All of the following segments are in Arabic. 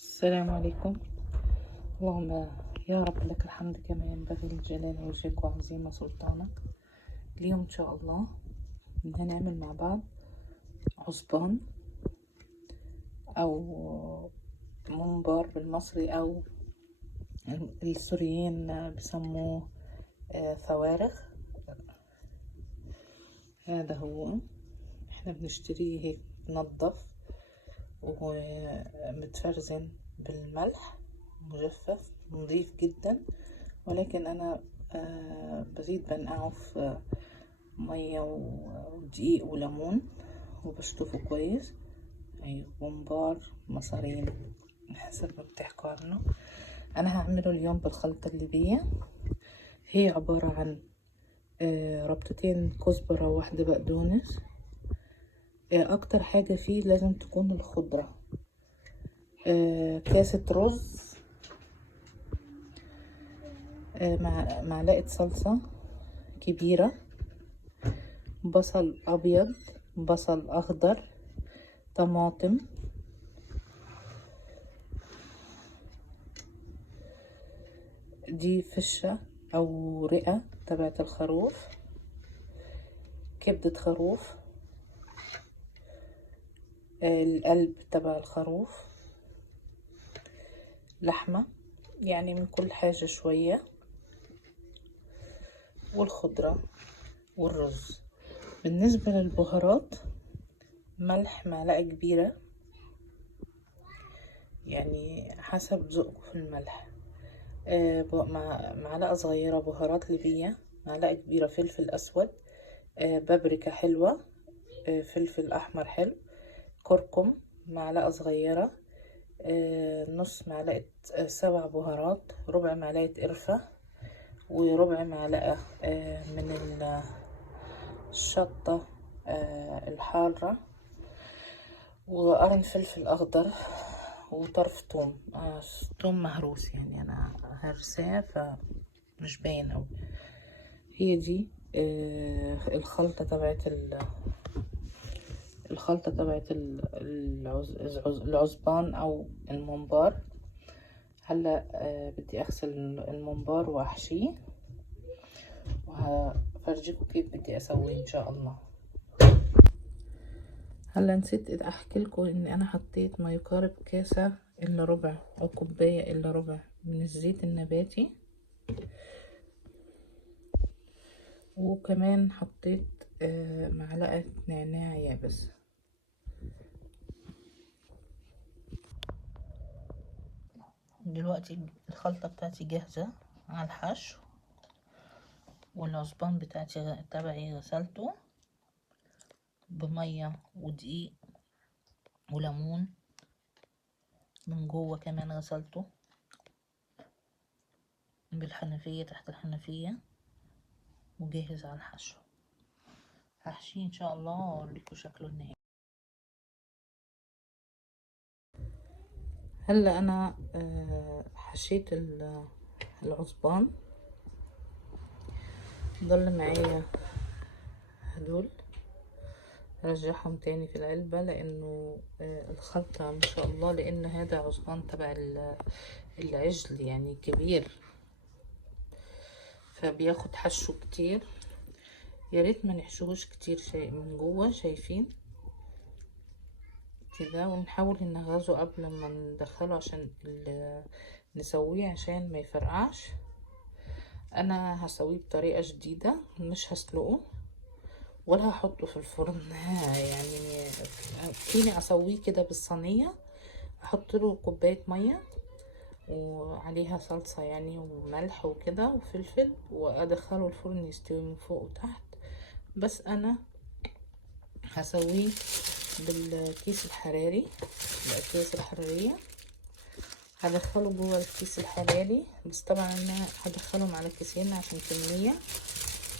السلام عليكم. اللهم يا رب لك الحمد كما ينبغي لجلال وجهك وعظيم سلطانك. اليوم إن شاء الله هنعمل مع بعض عصبان أو ممبار بالمصري، أو السوريين بيسموه ثوارخ. هذا هو، احنا بنشتريه هيك منضف ومتفرزن بالملح، مجفف نظيف جدا، ولكن انا بزيد بنقعه في مية ودقيق وليمون وبشطفه كويس. اي بومبار مصارين حسب ما بتحكوا عنه. انا هعمله اليوم بالخلطة الليبية. هي عبارة عن ربطتين كزبرة وواحدة بقدونس. اكتر حاجة فيه لازم تكون الخضرة. كاسة رز، معلقة صلصة كبيرة، بصل ابيض، بصل اخضر، طماطم، دي فشة او رئة تبعت الخروف، كبدة خروف، القلب تبع الخروف، لحمة، يعني من كل حاجة شوية، والخضرة والرز. بالنسبة للبهارات، ملح معلقة كبيرة، يعني حسب ذوقكم في الملح. معلقة صغيرة بهارات ليبية، معلقة كبيرة فلفل أسود، بابريكا حلوة، فلفل أحمر حلو، كركم معلقة صغيرة، نص معلقة سبع بهارات، ربع معلقة قرفة، وربع معلقة من الشطة الحارة، وقرن فلفل أخضر، وطرف توم، توم مهروس، يعني أنا هرساه فمش باين أوي. هي دي الخلطة تبعت العزبان أو الممبار. هلا بدي أغسل الممبار وأحشيه، وهفرجيكم كيف بدي أسويه إن شاء الله. هلا نسيت احكي لكم ان انا حطيت ما يقارب كاسة الا ربع او كوباية الا ربع من الزيت النباتي، وكمان حطيت معلقة نعناع يابس. دلوقتي الخلطة بتاعتي جاهزة على الحشو، والعصبان بتاعتي تبعي غسلته بمية ودقيق وليمون، من جوه كمان غسلته بالحنفية تحت الحنفية، وجاهز على الحشو. هحشيه ان شاء الله واوريكم شكله النهائي. هلا انا حشيت العصبان، ضل معايا هدول، رجعهم تاني في العلبة لانه الخلطة ما شاء الله، لان هذا عصبان تبع العجل يعني كبير، فبياخد حشو كتير. يا ريت ما نحشوهوش كتير، شيء من جوه شايفين كده، ونحاول نغرزه قبل ما ندخله عشان نسويه عشان ما يفرقعش. انا هسويه بطريقة جديدة، مش هسلقه ولا هحطه في الفرن يعني فيني اسويه كده بالصينية، احط له كوباية مية وعليها صلصة يعني وملح وكده وفلفل، وادخله الفرن يستوي من فوق وتحت. بس انا هسويه بالكيس الحراري، الاكياس الحرارية هدخله جوه الكيس الحراري، بس طبعا انا هدخلهم على كيسين عشان كمية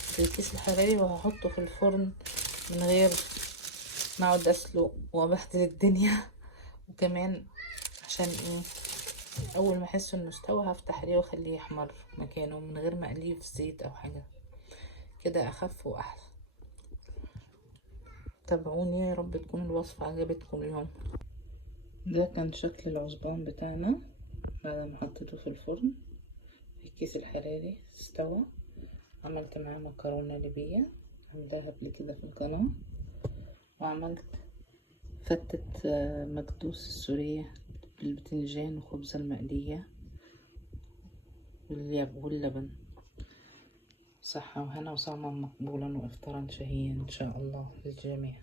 في الكيس الحراري، وهحطه في الفرن من غير ما اقعد اسلق وابهدل الدنيا. وكمان عشان ايه، اول ما احس انه استوى هفتح عليه واخليه يحمر مكانه من غير ما اقليه في زيت او حاجه، كده اخف واحلى. تابعوني، يا رب تكون الوصفه عجبتكم اليوم. ده كان شكل العزبان بتاعنا بعد ما حطيته في الفرن في الكيس الحراري. استوى. عملت معاه مكرونة ليبية عملتها قبل كده في القناة، وعملت فتة مكدوس السورية بالبتنجان وخبزة المقلية واللبن. صحة وهنا وسهلا مقبولا وإفطارا شهيا إن شاء الله للجميع.